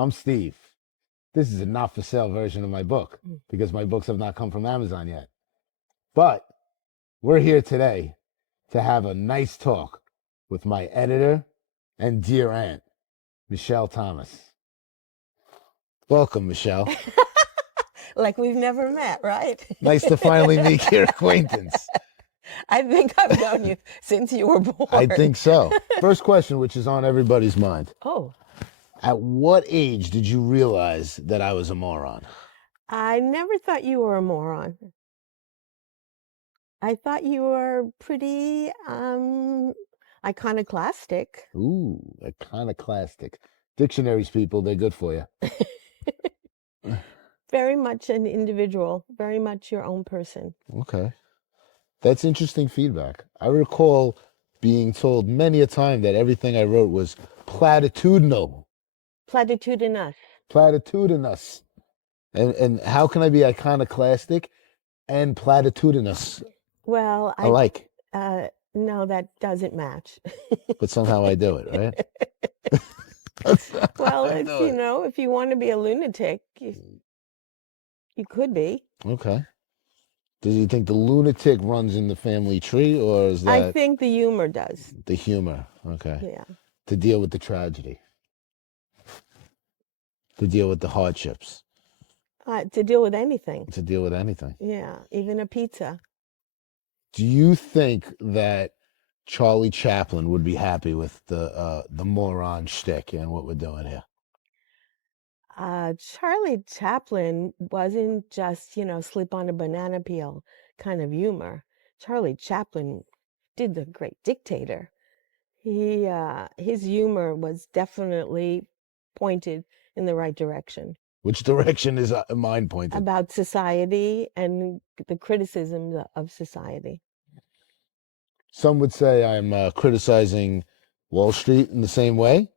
I'm Steve. This is a not for sale version of my book Mm. because my books have not come from Amazon yet. But we're here today to have a nice talk with my editor and dear aunt, Michelle Thomas. Welcome, Michelle. Like we've never met, right? Nice to finally make your acquaintance. I think I've known you since you were born. I think so. First question, which is on everybody's mind. Oh, At what age did you realize that I was a moron? I never thought you were a moron. I thought you were pretty iconoclastic. Ooh, iconoclastic. Dictionaries, people, they're good for you. Very much an individual, very much your own person. Okay. That's interesting feedback. I recall being told many a time that everything I wrote was platitudinal, Platitudinous. platitudinous. And how can I be iconoclastic and platitudinous Well, alike? no, that doesn't match. But somehow I do it, right? That's how Well, I do it. if you want to be a lunatic, you could be. Okay. Do you think the lunatic runs in the family tree, or is I that think the humor does. the humor? Okay. Yeah. To deal with the tragedy, to deal with the hardships, To deal with anything. to deal with anything. Yeah, even a pizza. Do you think that Charlie Chaplin would be happy with the moron shtick and what we're doing here? Charlie Chaplin wasn't just, sleep on a banana peel kind of humor. Charlie Chaplin did The Great Dictator. His humor was definitely pointed in the right direction Which direction is mine pointed? about society and the criticisms of society. Some would say I'm criticizing Wall Street in the same way,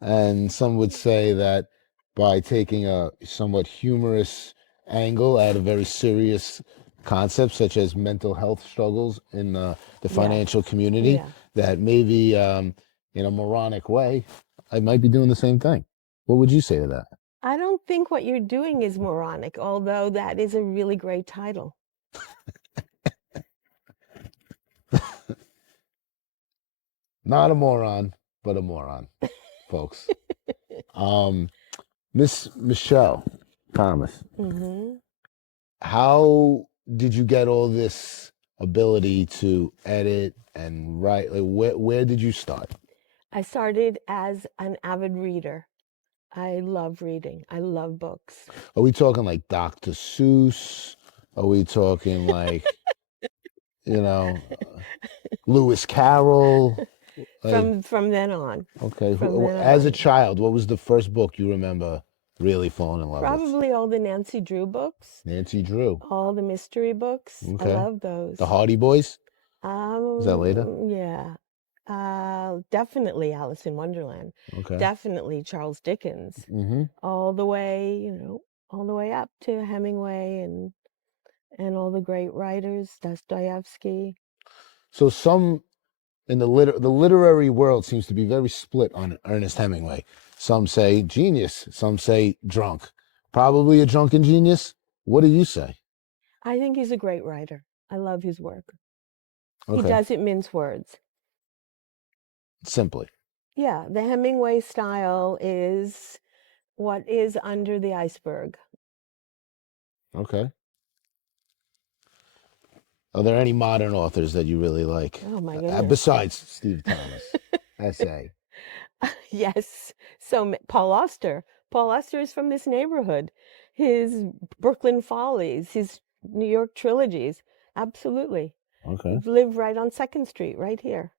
and some would say that by taking a somewhat humorous angle at a very serious concept, such as mental health struggles in the Yes. financial community, Yeah. that maybe in a moronic way, I might be doing the same thing. What would you say to that? I don't think what you're doing is moronic, although that is a really great title. Not a moron, but a moron, folks. Miss Michelle Thomas, Hmm. how did you get all this ability to edit and write? Like, where did you start? I started as an avid reader. I love reading. I love books. Are we talking like Dr. Seuss? Are we talking like, you know, Lewis Carroll? Like, From then on. okay, From then as a on. child, what was the first book you remember really falling in love with? Probably all the Nancy Drew books, Nancy Drew. all the mystery books. I Okay. love those. The Hardy Boys? Was that later? Yeah. Definitely Alice in Wonderland. Okay. Definitely Charles Dickens. Mm-hmm. All the way, all the way up to Hemingway and all the great writers, Dostoevsky. So some in the literary world seems to be very split on Ernest Hemingway. Some say genius, some say drunk. Probably a drunken genius. What do you say? I think he's a great writer. I love his work. He Okay, doesn't mince words. simply. Yeah, the Hemingway style is what is under the iceberg. Okay. Are there any modern authors that you really like? Oh my goodness. Besides Steve Thomas, essay. Yes. So Paul Auster. Paul Auster is from this neighborhood. His Brooklyn Follies, his New York trilogies. Absolutely. Okay. Live right on 2nd Street, right here.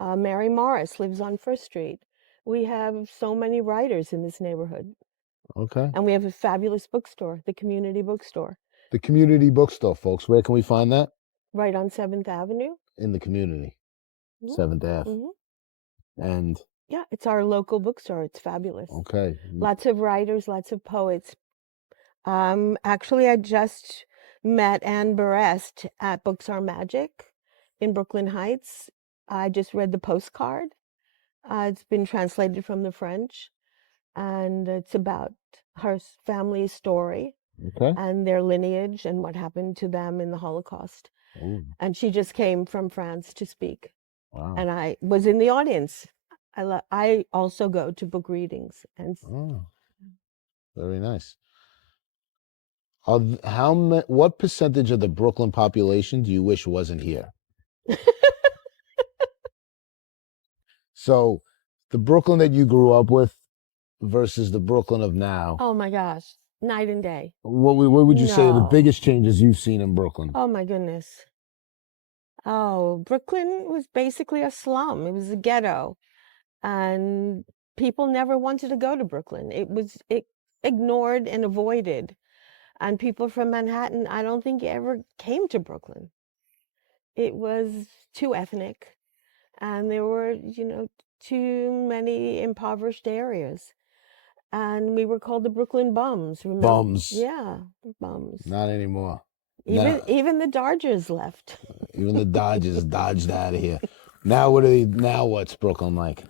Mary Morris lives on 1st Street. We have so many writers in this neighborhood. Okay. And we have a fabulous bookstore, the community bookstore, The community bookstore, folks. Where can we find that? right on 7th Avenue. In the community, Mhm. 7th Ave. Mhm. And Yeah, it's our local bookstore. It's fabulous. okay. Lots of writers, lots of poets. Actually, I just met Anne Berest at Books Are Magic in Brooklyn Heights. I just read the postcard. It's been translated from the French. and it's about her family's story Okay. and their lineage and what happened to them in the Holocaust. Ooh, And she just came from France to speak, wow. and I was in the audience. I also go to book readings, and Oh, very nice. What percentage of the Brooklyn population do you wish wasn't here? So, the Brooklyn that you grew up with versus the Brooklyn of now. oh my gosh, night and day. What would you say are the No. biggest changes you've seen in Brooklyn? Oh my goodness. Oh, Brooklyn was basically a slum. It was a ghetto, and people never wanted to go to Brooklyn. It ignored and avoided. And people from Manhattan, I don't think ever came to Brooklyn. It was too ethnic, and there were, too many impoverished areas. And we were called the Brooklyn Bums, remember? Bums. Yeah, bums. Not anymore. Even No, even the Dodgers left. even the Dodgers dodged out of here. Now what are they? Now what's Brooklyn like?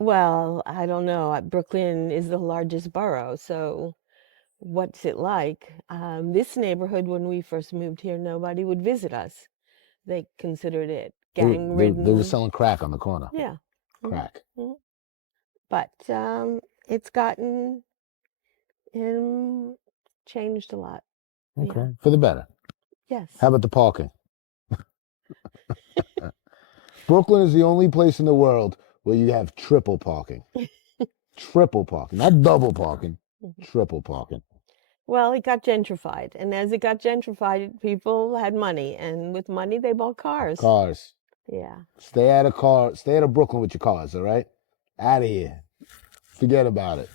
Well, I don't know. Brooklyn is the largest borough, so what's it like? This neighborhood, when we first moved here, nobody would visit us. They considered it They were gang-ridden. selling crack on the corner. Yeah. Mhm, Crack. mhm. But it's gotten changed a lot. Yeah. Okay, for the better. How Yes. about the parking? Brooklyn is the only place in the world where you have triple parking. Triple parking, not double parking. Mhm. Triple parking. Well, it got gentrified, and as it got gentrified, people had money, and with money, they bought cars. Cars. Yeah. Stay out of Brooklyn with your cars, all right? Out of here. Forget about it.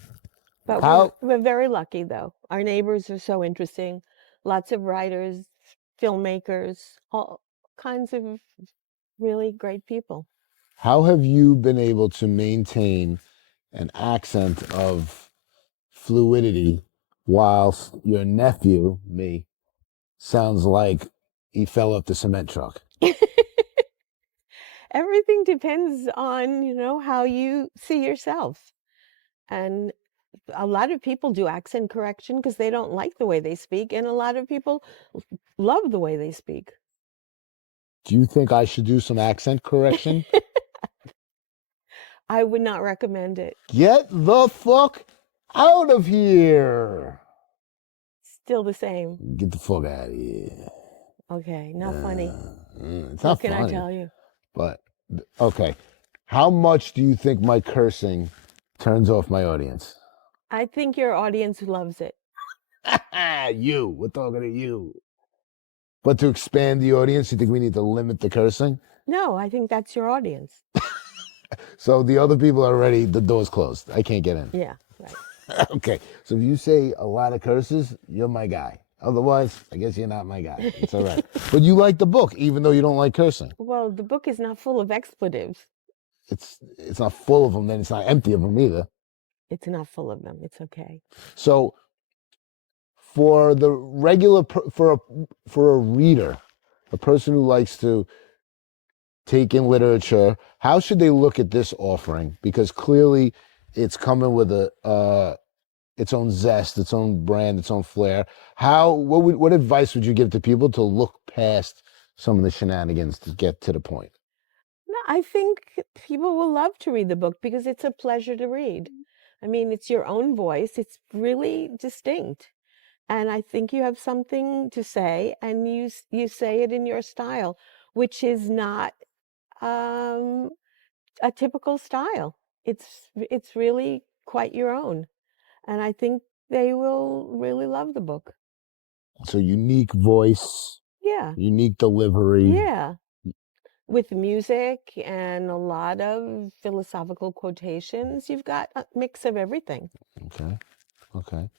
But we're How we're very lucky though. Our neighbors are so interesting. Lots of writers, filmmakers, all kinds of really great people. how have you been able to maintain an accent of fluidity while your nephew, me, sounds like he fell off the cement truck? Everything depends on, how you see yourself. And a lot of people do accent correction because they don't like the way they speak, and a lot of people love the way they speak. Do you think I should do some accent correction? I would not recommend it. Get the fuck out of here. Still the same. Get the fuck out of here. Okay, not funny. It's What not can I funny, tell you? but okay. How much do you think my cursing turns off my audience? I think your audience loves it. You, we're talking to you. But to expand the audience, you think we need to limit the cursing? No, I think that's your audience. So the other people are already, the door's closed. I can't get in. Yeah, right. Okay. So if you say a lot of curses, you're my guy. Otherwise, I guess you're not my guy. It's all right. But you like the book, even though you don't like cursing. Well, the book is not full of expletives. It's not full of them, then it's not empty of them either. It's not full of them. It's okay. So for the regular for a reader, a person who likes to take in literature, how should they look at this offering? Because clearly, it's coming with a its own zest, its own brand, its own flair. What advice would you give to people to look past some of the shenanigans to get to the point? No, I think people will love to read the book because it's a pleasure to read. I mean, it's your own voice. It's really distinct. And I think you have something to say, and you say it in your style, which is not um, a typical style. It's really quite your own, and I think they will really love the book. So unique voice, Yeah, unique delivery. yeah, with music and a lot of philosophical quotations. You've got a mix of everything. Okay, okay.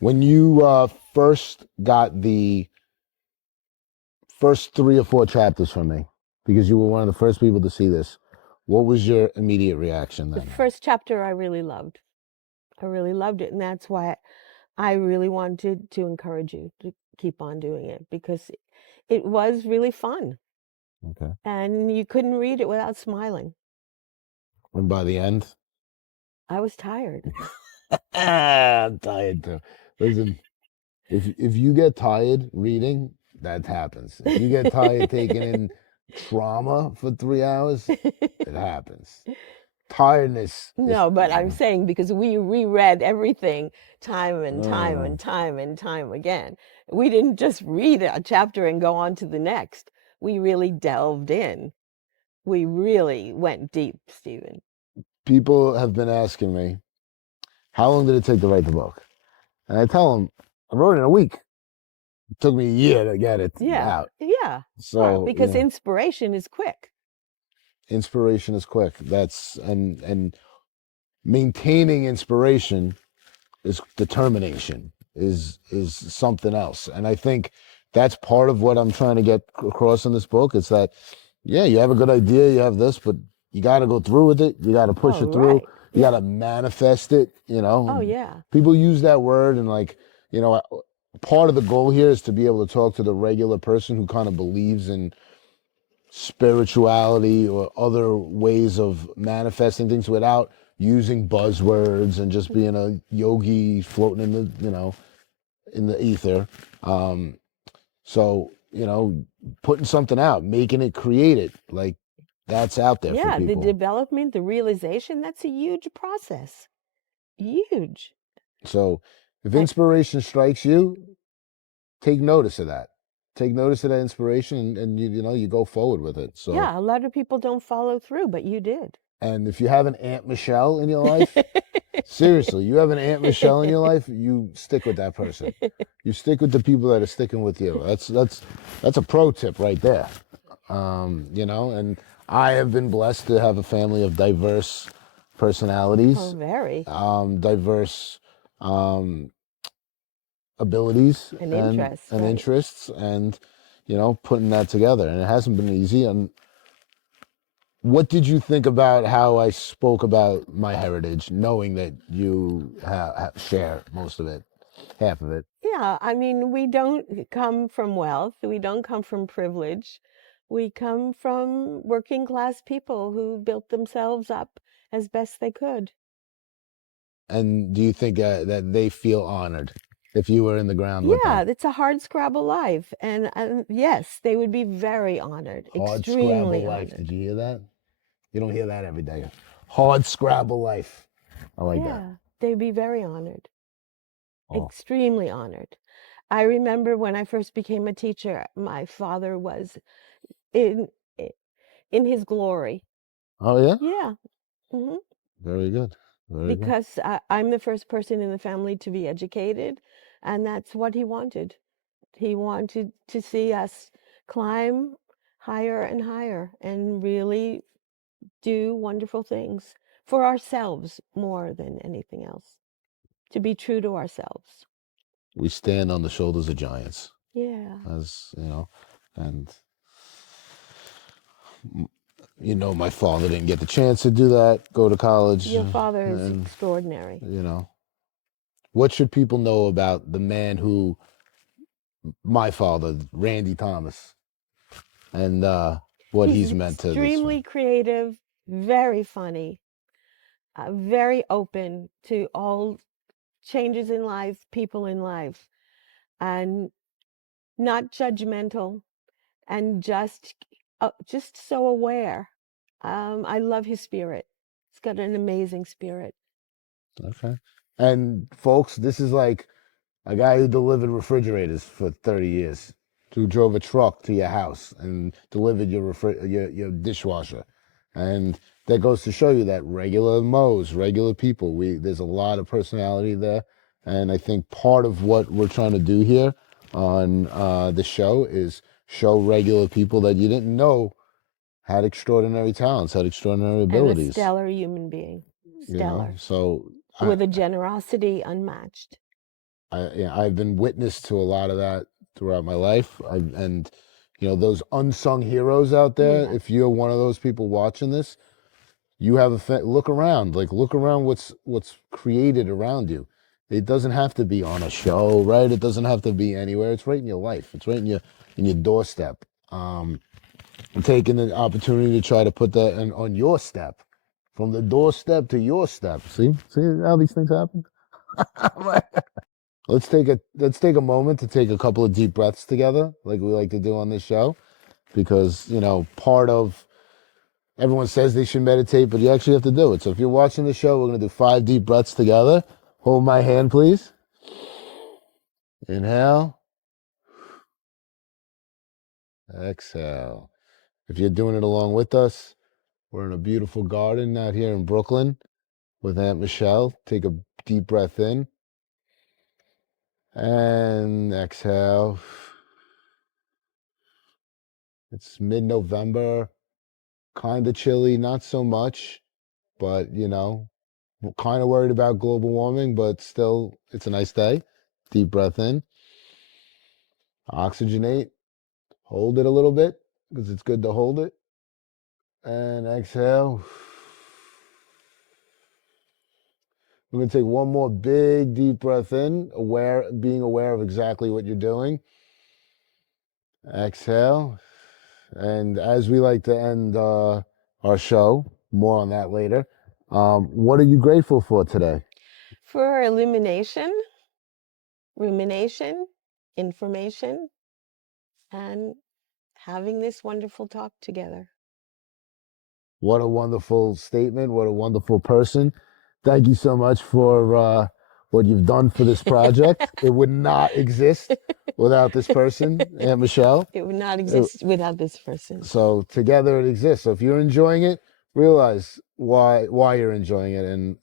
When you first got the first 3 or 4 chapters from me, because you were one of the first people to see this, what was your immediate reaction The then? first chapter I really loved. I really loved it, and that's why I really wanted to encourage you to keep on doing it because it was really fun, Okay. and you couldn't read it without smiling. And by the end, I was tired. I'm tired too. Listen, if you get tired reading, that happens. If you get tired taking in trauma for 3 hours, it happens. Tiredness is No, but I'm saying because we reread everything time and time uh, and time and time again. We didn't just read a chapter and go on to the next. We really delved in. We really went deep, Stephen. people have been asking me, how long did it take to write the book? And I tell them, I wrote it in a week. It took me a year to get it Yeah, out. yeah. Well, So, because inspiration is quick. inspiration is quick. That's and maintaining inspiration is determination, is something else. And I think that's part of what I'm trying to get across in this book. It's that, yeah, you have a good idea, you have this, but you got to go through with it. You got to push Oh, it through. right. You got Yeah. to manifest it. Oh, yeah. People use that word, and like, you know, part of the goal here is to be able to talk to the regular person who kind of believes in spirituality or other ways of manifesting things without using buzzwords and just being a yogi floating in the, in the ether. um so, putting something out, making it, create it, like, that's out there for Yeah, the people. development, the realization, that's a huge process. Huge. So if I, inspiration strikes you, take notice of that. Take notice of that inspiration, and you go forward with it. So, yeah, a lot of people don't follow through, but you did. and if you have an Aunt Michelle in your life, seriously, you have an Aunt Michelle in your life, you stick with that person. You stick with the people that are sticking with you. That's a pro tip right there. And I have been blessed to have a family of diverse Oh, personalities, very. diverse um, abilities An and interest, and right? interests, and putting that together. And it hasn't been easy. And what did you think about how I spoke about my heritage, knowing that you share most of it, half of it? Yeah, I mean, we don't come from wealth. We don't come from privilege. We come from working class people who built themselves up as best they could. And do you think that they feel honored if you were in the ground with Yeah, them? it's a hard scrabble life. And yes, they would be very honored, Hard scrabble extremely life. Did honored. you hear that? You don't hear that every day. Hard scrabble life. I like that. Yeah, they'd be very honored, Oh, extremely honored. I remember when I first became a teacher, my father was in in his glory. oh yeah. Yeah. Hmm. Very good. Very good. Because I'm the first person in the family to be educated, and that's what he wanted. He wanted to see us climb higher and higher and really do wonderful things for ourselves more than anything else, to be true to ourselves. We stand on the shoulders of giants, Yeah. as and my father didn't get the chance to do that, go to college, Your father is and extraordinary. you know, what should people know about the man who, my father, Randy Thomas, and what He's he's meant to this one? extremely creative, very funny, very open to all changes in life, people in life, and not judgmental, and just so aware. I love his spirit. He's got an amazing spirit. Okay. And folks, this is like a guy who delivered refrigerators for 30 years, who drove a truck to your house and delivered your dishwasher. And that goes to show you that regular Mo's, regular people, there's a lot of personality there. And I think part of what we're trying to do here on the show is show regular people that you didn't know had extraordinary talents, had extraordinary And a abilities. stellar human being. Stellar. So I, With a generosity unmatched. I've been witness to a lot of that throughout my life. And those unsung heroes out there. Yeah. If you're one of those people watching this, you have look around. Like, look around what's created around you. It doesn't have to be on a show, right? It doesn't have to be anywhere. It's right in your life. It's right in your doorstep. I'm taking the opportunity to try to put that on your step, from the doorstep to your step. See how these things happen. Let's take a moment to take a couple of deep breaths together, like we like to do on this show, because part of everyone says they should meditate, but you actually have to do it. So if you're watching the show, we're gonna do 5 deep breaths together. Hold my hand, please. Inhale, exhale. If you're doing it along with us, we're in a beautiful garden out here in Brooklyn with Aunt Michelle. Take a deep breath in and exhale. It's mid-November, kind of chilly, not so much, but we're kind of worried about global warming, but still, it's a nice day. Deep breath in, oxygenate, hold it a little bit because it's good to hold it, and exhale. We're going to take one more big deep breath in, being aware of exactly what you're doing. Exhale. And as we like to end our show, more on that later. What are you grateful for today? For illumination, rumination, information, and having this wonderful talk together. What a wonderful statement. What a wonderful person. Thank you so much for what you've done for this project. It would not exist without this person, Aunt Michelle. It would not It- exist without this person. so together it exists. So if you're enjoying it, realize why you're enjoying it and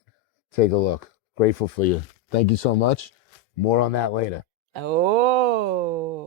take a look. Grateful for you. Thank you so much. More on that later. Oh.